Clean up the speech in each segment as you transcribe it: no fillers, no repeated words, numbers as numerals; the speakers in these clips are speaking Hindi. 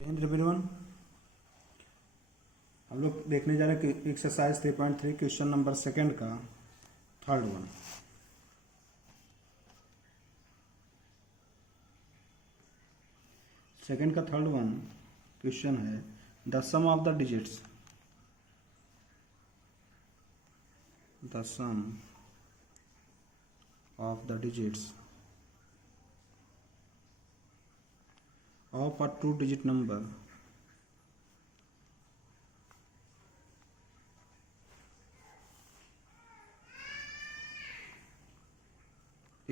एवरीवन, हम लोग देखने जा रहे हैं कि एक्सरसाइज 3.3 क्वेश्चन नंबर सेकंड का थर्ड वन। सेकंड का थर्ड वन क्वेश्चन है the sum of the digits of a two-digit number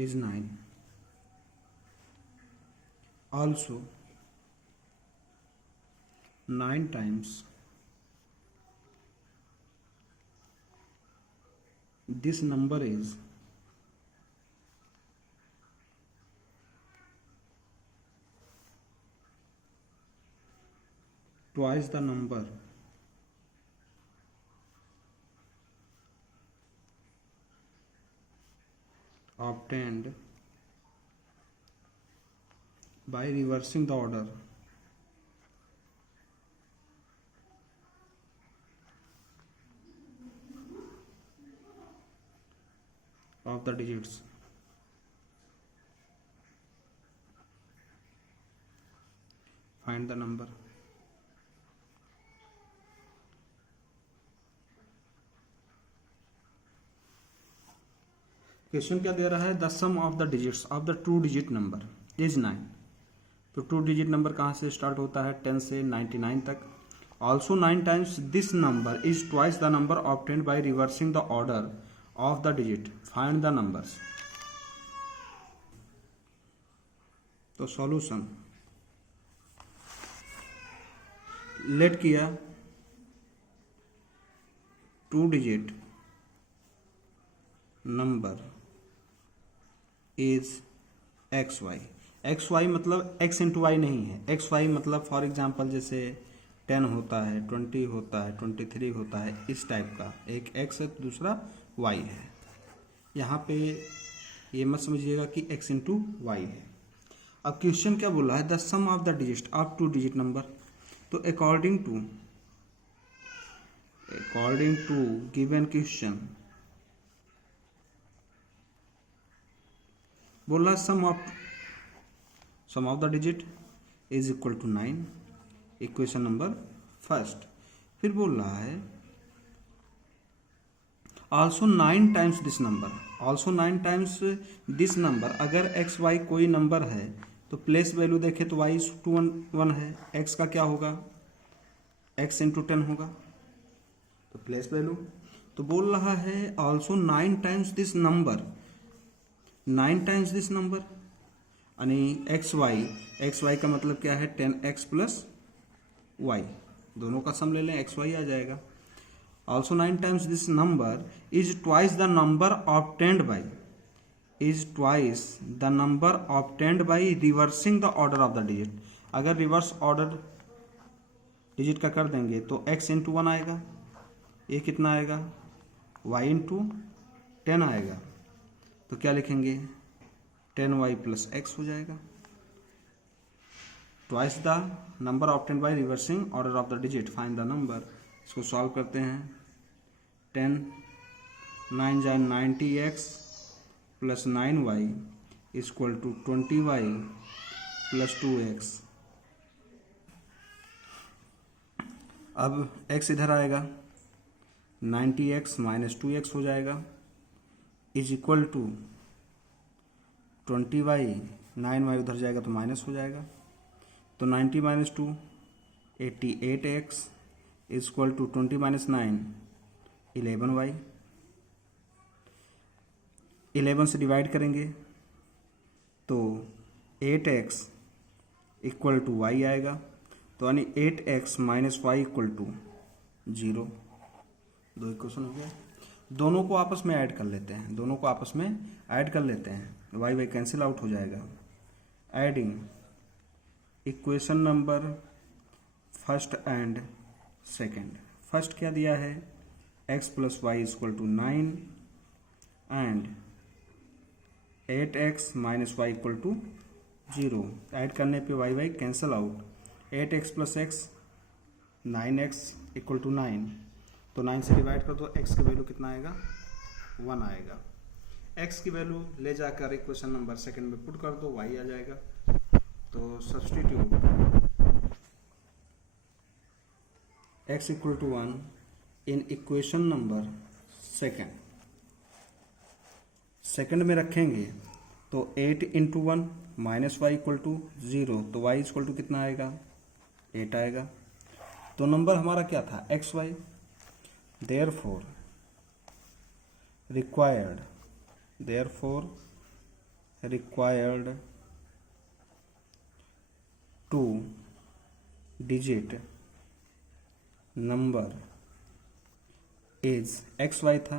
is 9. Also, 9 times this number is twice the number obtained by reversing the order of the digits. Find the number. Question क्या दे रहा है? The sum of the digits of the two digit number is 9. तो टू डिजिट नंबर कहाँ से स्टार्ट होता है? 10 से 99 तक. Also 9 times this number is twice the number obtained by reversing the order of the digit. Find the numbers. तो सॉल्यूशन लेट किया two digit number is x y. X y मतलब एक्स इंटू वाई नहीं है. एक्स वाई मतलब फॉर एग्जाम्पल जैसे 10 होता है, 20 होता है, 23 होता है, इस टाइप का. एक एक्स है तो दूसरा वाई है. यहाँ पे ये मत समझिएगा कि एक्स इंटू वाई है. अब क्वेश्चन क्या बोला है? The sum of the digit of two digit number. तो अकॉर्डिंग टू गिवन क्वेश्चन बोला sum of the digit is equal to 9. Equation number first. फिर बोल रहा है also 9 times this number. Also 9 times this number. अगर एक्स वाई कोई नंबर है तो प्लेस वैल्यू देखे तो वाई 1 है. एक्स का क्या होगा? एक्स इंटू 10 होगा. तो प्लेस वैल्यू. तो बोल रहा है also 9 times this number. 9 times this number यानी एक्स वाई का मतलब क्या है? 10x plus Y. दोनों का सम ले लें, एक्स वाई आ जाएगा. Also 9 times this number is twice the number obtained by reversing the order of the digit. अगर रिवर्स ऑर्डर डिजिट का कर देंगे तो x इंटू 1 आएगा. ये कितना आएगा? y इंटू 10 आएगा. तो क्या लिखेंगे? 10y प्लस एक्स हो जाएगा. Twice the number obtained by reversing order of the digit. Find the number. इसको सॉल्व करते हैं. 10 9 जा 90x plus 9y equal to 20y plus 2x. अब x इधर आएगा, 90x माइनस 2x हो जाएगा is equal to 20y. 9y उधर जाएगा तो माइनस हो जाएगा. तो 90 minus 2 88x is equal to 20 minus 9 11y. 11 से डिवाइड करेंगे तो 8x इक्वल टू y आएगा. तो यानी 8x minus y equal to 0. दो इक्वेशन हो गया. दोनों को आपस में ऐड कर लेते हैं. वाई वाई कैंसिल आउट हो जाएगा. Adding equation number first and second. First क्या दिया है? x plus y equal to 9 and 8x minus y equal to 0. Add करने पे y y cancel out. 8x plus x 9x equal to 9, तो 9 से डिवाइड कर दो, x की वैल्यू कितना आएगा 1 आएगा। x की वैल्यू ले जाकर इक्वेशन नंबर सेकंड में पुट कर दो, y आ जाएगा। तो substitute x equal to 1 in equation number second में रखेंगे तो 8 into 1 minus y equal to 0, तो y इक्वल टू कितना आएगा 8 आएगा। तो नंबर हमारा क्या था xy, therefore required 2 digit number is xy था,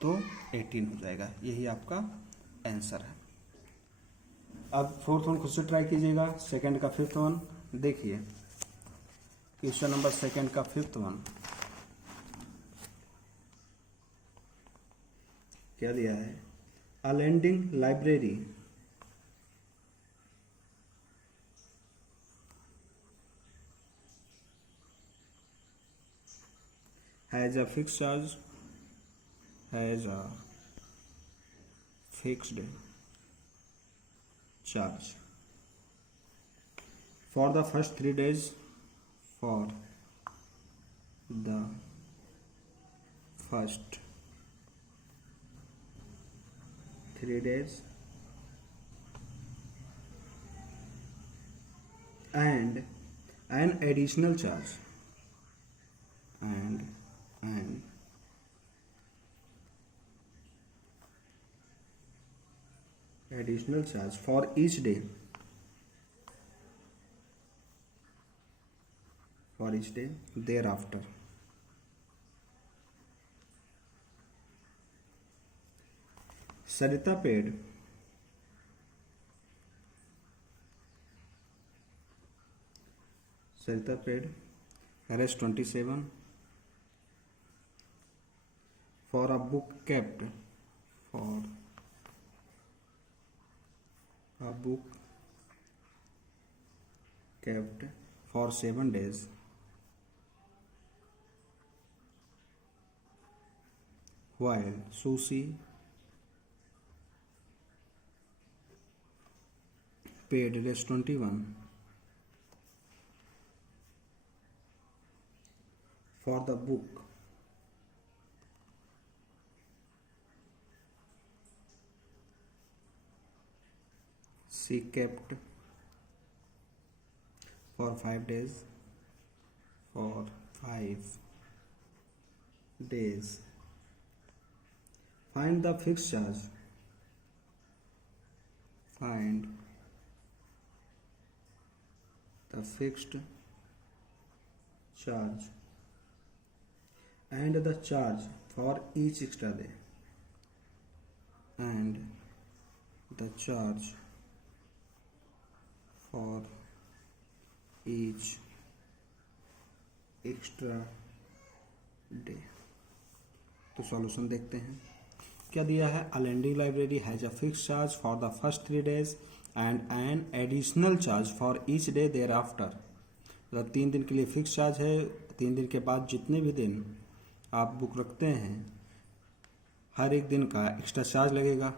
तो 18 हो जाएगा। यही आपका आंसर है। अब फोर्थ वन खुद से ट्राई कीजिएगा, सेकंड का फिफ्थ वन देखिए। क्वेश्चन नंबर सेकंड का फिफ्थ वन क्या दिया है, a lending library has a fixed charge, has a fixed charge for the first 3 days, for the first 3 days, and an additional charge, and additional charge for each day, thereafter. Sarita paid Rs 27 for a book kept for 7 days, while Susie paid Rs 21 for the book she kept for 5 days. Find the fixed charge. Find the fixed charge and the charge for each extra day. And the charge for each extra day. तो सॉल्यूशन देखते हैं क्या दिया है। A lending library has a fix charge for the first 3 days and an additional charge for each day thereafter. मतलब 3 दिन के लिए फिक्स चार्ज है, 3 दिन के बाद जितने भी दिन आप बुक रखते हैं हर एक दिन का एक्स्ट्रा चार्ज लगेगा।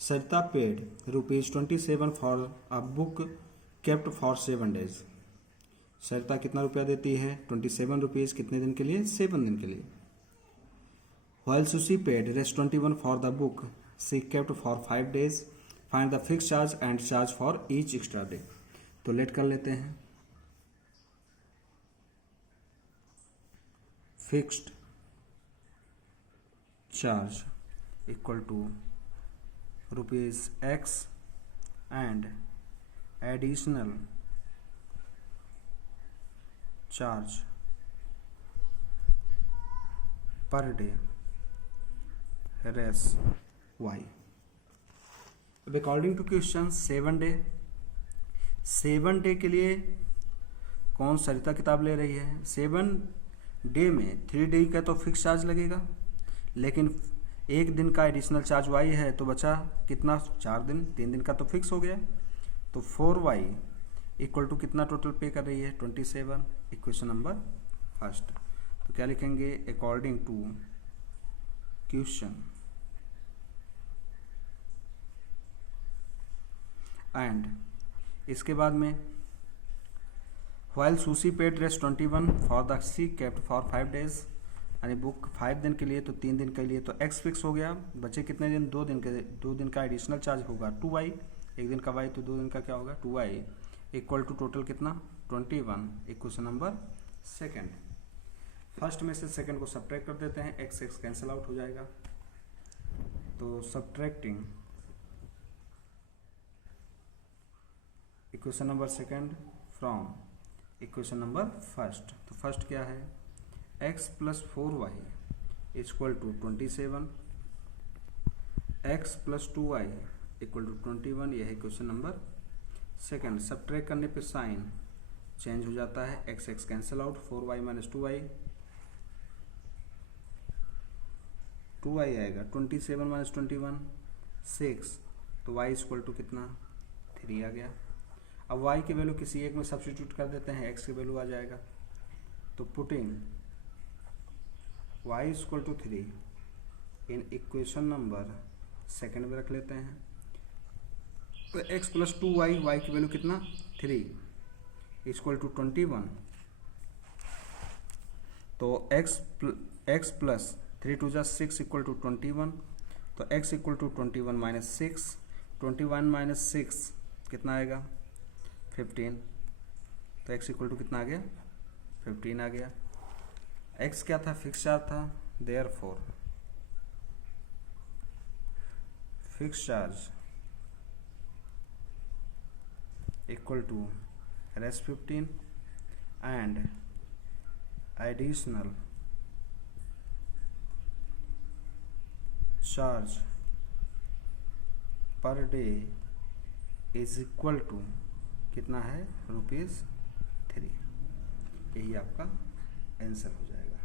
Sarita paid ₹27 for a book kept for 7 days। Sarita कितना रुपया देती है 27 रुपीज़, कितने दिन के लिए 7 दिन के लिए। While Susie paid Rs 21 for the book she kept for 5 days, find the fixed charge and charge for each extra day। तो लेट कर लेते हैं। Fixed charge equal to ₹X and additional charge per day Rs Y। अब अकॉर्डिंग टू क्वेश्चन 7 डे के लिए कौन सरिता किताब ले रही है। 7 डे में 3 डे का तो फिक्स चार्ज लगेगा, लेकिन एक दिन का एडिशनल चार्ज वाई है, तो बचा कितना 4 दिन, 3 दिन का तो फिक्स हो गया। तो 4y इक्वल टू कितना टोटल पे कर रही है 27, इक्वेशन नंबर फर्स्ट। तो क्या लिखेंगे अकॉर्डिंग टू क्वेश्चन एंड इसके बाद में while Susy paid rest 21 for the she kept for 5 days, यानी बुक 5 दिन के लिए तो 3 दिन के लिए तो एक्स फिक्स हो गया, बचे कितने दिन 2 दिन के, 2 दिन का एडिशनल चार्ज होगा 2y, 1 दिन का y तो 2 दिन का क्या होगा 2y इक्वल टू टोटल कितना 21, इक्वेशन नंबर सेकेंड। फर्स्ट में से सेकेंड को सब्ट्रैक्ट कर देते हैं, एक्स एक्स कैंसिल आउट हो जाएगा। तो subtracting equation number second from equation number first, तो फर्स्ट क्या है x plus 4y equal to 27, x plus 2y equal to 21, यह है क्वेश्चन नंबर सेकेंड। सब्ट्रैक्ट करने पे साइन चेंज हो जाता है, x x cancel out, 4y minus 2y आएगा 27 माइनस 21 6, तो y इक्वल टू कितना 3 आ गया। अब y की वैल्यू किसी एक में सब्स्टिट्यूट कर देते हैं, x की वैल्यू आ जाएगा, तो putting y equal to 3 in equation number second में रख लेते हैं। तो x प्लस 2y, y की वैल्यू कितना 3 इक्वल टू 21, तो x प्लस 3 टू जा 6 इक्वल टू 21, तो x equal to 21 minus 6, 21 minus 6 कितना आएगा 15, तो x इक्वल टू कितना आ गया 15 आ गया। x क्या था फिक्स चार्ज था, therefore fix charge equal to Rs 15 and additional charge per day is equal to कितना है ₹3, यही आपका आंसर हो जाएगा।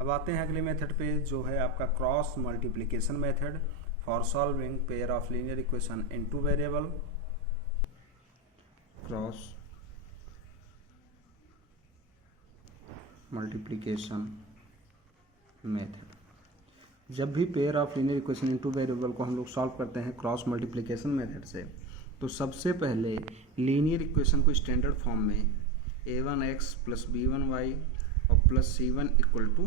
अब आते हैं अगले मेथड पे, जो है आपका cross multiplication method for solving pair of linear equation into variable. Cross multiplication method, जब भी pair of linear equation into variable को हम लोग सॉल्व करते हैं क्रॉस मल्टीप्लिकेशन मेथड से, तो सबसे पहले लीनियर इक्वेशन को स्टैंडर्ड फॉर्म में a1x प्लस b1y और प्लस c1 इक्वल टू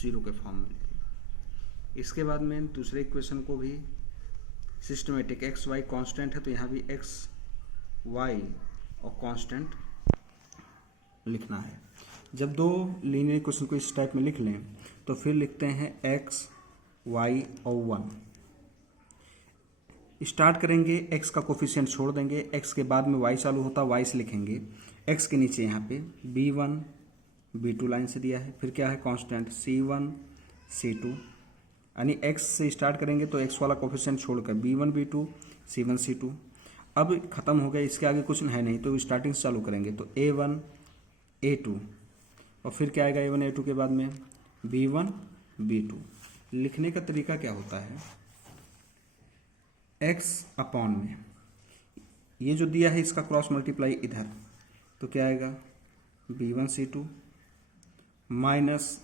0 के फॉर्म में लिखें। इसके बाद में दूसरे इक्वेशन को भी सिस्टमेटिक एक्स वाई कॉन्स्टेंट है, तो यहाँ भी एक्स वाई और कांस्टेंट लिखना है। जब दो लीनियर इक्वेशन को इस टाइप में लिख लें तो फिर लिखते हैं एक्स वाई और 1। स्टार्ट करेंगे, एक्स का कोफिशिएंट छोड़ देंगे, एक्स के बाद में वाई चालू होता है, वाई से लिखेंगे। एक्स के नीचे यहाँ पे b1 b2 लाइन से दिया है, फिर क्या है कांस्टेंट c1 c2, यानी एक्स से स्टार्ट करेंगे तो एक्स वाला कोफिशिएंट छोड़कर b1 b2 c1 c2। अब खत्म हो गया, इसके आगे कुछ है नहीं तो स्टार्टिंग से चालू करेंगे, तो a1 a2 और फिर क्या आएगा a1 a2 के बाद में b1 b2। लिखने का तरीका क्या होता है, x अपॉन में ये जो दिया है इसका क्रॉस मल्टीप्लाई इधर, तो क्या आएगा b1 c2 माइनस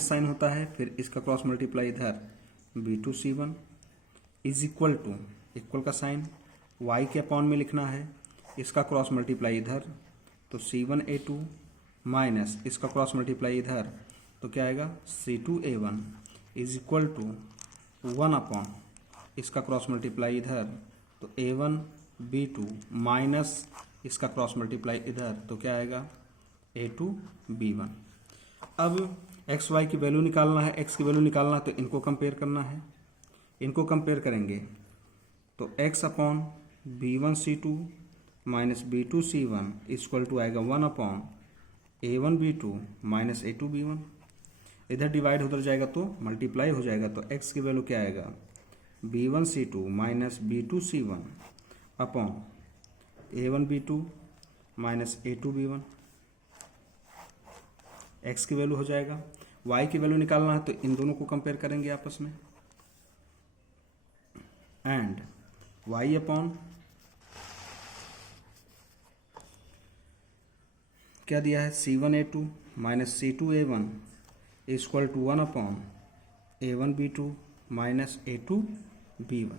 साइन होता है, फिर इसका क्रॉस मल्टीप्लाई इधर b2 c1 is equal to, equal का साइन y के अपॉन में लिखना है, इसका क्रॉस मल्टीप्लाई इधर तो c1 a2 माइनस इसका क्रॉस मल्टीप्लाई इधर, तो क्या आएगा c2 a1 is equal to 1 upon इसका क्रॉस मल्टीप्लाई इधर तो a1 b2 माइनस इसका क्रॉस मल्टीप्लाई इधर, तो क्या आएगा a2 b1। अब एक्स वाई की वैल्यू निकालना है, एक्स की वैल्यू निकालना है तो इनको कंपेयर करना है। इनको कंपेयर करेंगे तो x upon b1 c2 minus b2 c1 equal to आएगा 1 upon a1 b2 minus a2 b1। इधर डिवाइड उधर जाएगा तो मल्टीप्लाई हो जाएगा, तो x की वैल्यू क्या आएगा b1 c2 minus b2 c1 upon a1 b2 minus a2 b1। x की वैल्यू हो जाएगा, y की वैल्यू निकालना है तो इन दोनों को कंपेयर करेंगे आपस में, एंड y अपॉन क्या दिया है, C1A2 minus C2A1 equal to 1 upon A1B2 minus A2B1।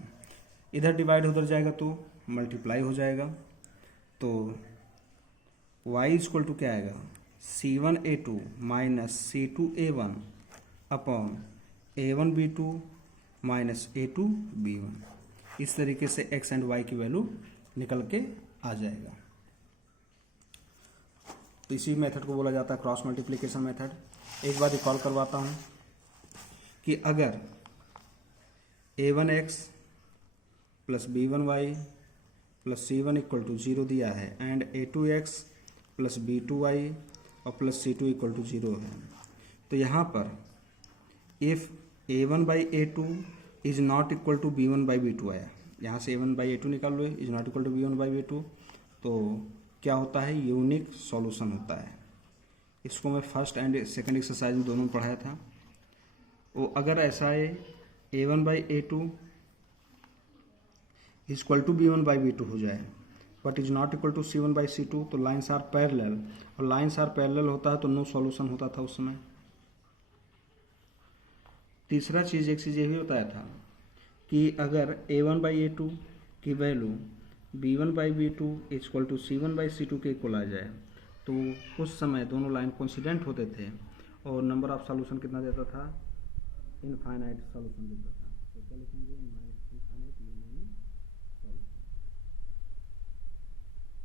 इधर डिवाइड उधर जाएगा तो मल्टीप्लाई हो जाएगा, तो y इक्वल टू क्या आएगा, C1A2 minus C2A1 upon A1B2 minus A2B1। इस तरीके से x एंड y की वैल्यू निकल के आ जाएगा। तो इसी मेथड को बोला जाता है क्रॉस मल्टीप्लिकेशन मेथड। एक बार रिकॉल करवाता हूँ कि अगर A1x plus B1y plus C1 equal to 0 दिया है एंड A2x प्लस B2y और प्लस C2 इक्वल टू 0 है, तो यहाँ पर if A1 by A2 is not equal to B1 by B2 आया, यहाँ से A1 बाई A2 निकाल लो, is not equal to B1 by B2, तो क्या होता है, यूनिक सॉल्यूशन होता है। इसको मैं फर्स्ट एंड सेकंड एक्सरसाइज में दोनों में पढ़ाया था। वो अगर ऐसा है A1 by A2 equal to B1 by B2 हो जाए but is not equal to C1 by C2, तो लाइन्स आर पैरेलल, और लाइन्स आर पैरेलल होता है तो नो सॉल्यूशन होता था उस समय। तीसरा चीज़, एक चीज़ ये भी बताया था कि अगर A1 बाई A2 की वैल्यू B1 by B2 equal to C1 by C2 के इक्वल आ जाए, तो उस समय दोनों लाइन कोइंसिडेंट होते थे और नंबर ऑफ सॉल्यूशन कितना देता था, इनफाइनाइट सॉल्यूशन देता था। तो क्या लिखेंगे, इनफाइनाइट लीनियर सॉल्यूशन।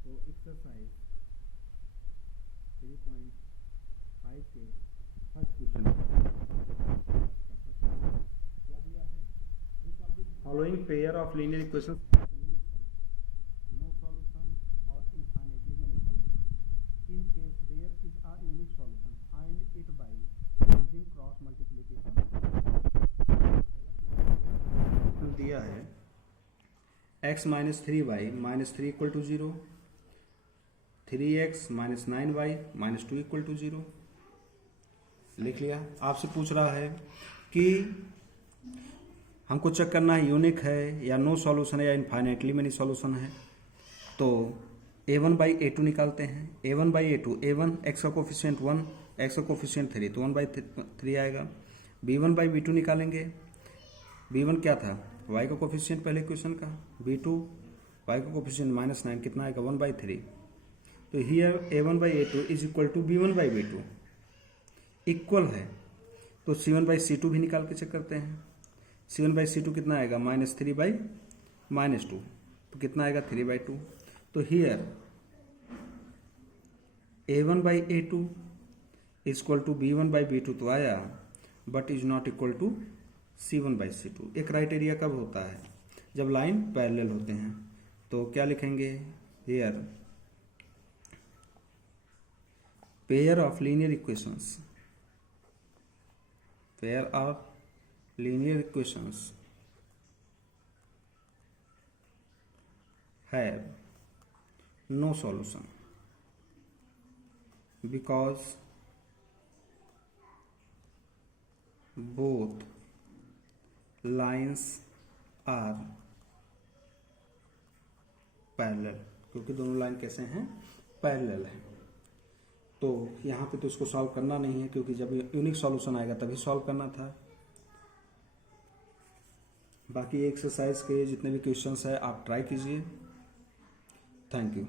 तो एक्सरसाइज 3.5 के फर्स्ट क्वेश्चन क्या दिया है, following pair of linear equation no solution और infinitely many solution, in case there is a unique solution find it by using cross multiplication. दिया है x minus 3y minus 3 equal to 0, 3x minus 9y minus 2 equal to 0। लिख लिया। आपसे पूछ रहा है कि हमको चेक करना है यूनिक है या नो सॉल्यूशन है या इनफाइनाइटली मेनी सॉल्यूशन है। तो A1 बाई A2 निकालते हैं। A1 by A2, A1 x का कोफिशिएंट 1, x का कोफिशिएंट 3, तो 1 बाई 3 आएगा। B1 बाई B2 निकालेंगे। B1 क्या था, y का कोफिशिएंट पहले इक्वेशन का, B2 y का कोफिशिएंट माइनस 9, कितना आएगा, 1 बाई 3। तो here A1 by A2 is equal to B1 by B2 equal है, तो C1 बाई C2 भी निकाल के चेक करते हैं। C1 बाई C2 कितना आएगा, माइनस 3 बाई माइनस 2, तो कितना आएगा, 3 बाई 2। तो here A1 by A2 equal to B1 by B2 तो आया, but is not equal to C1 by C2। एक क्राइटेरिया कब होता है, जब लाइन पैरेलल होते हैं। तो क्या लिखेंगे, here pair of linear equations, pair of linear equations have no solution because both lines are parallel, क्योंकि दोनों लाइन कैसे हैं, पैरेलल है। तो यहाँ पे तो इसको सॉल्व करना नहीं है, क्योंकि जब यूनिक सॉल्यूशन आएगा तभी सॉल्व करना था। बाकी एक्सरसाइज के जितने भी क्वेश्चंस हैं आप ट्राई कीजिए। Thank you.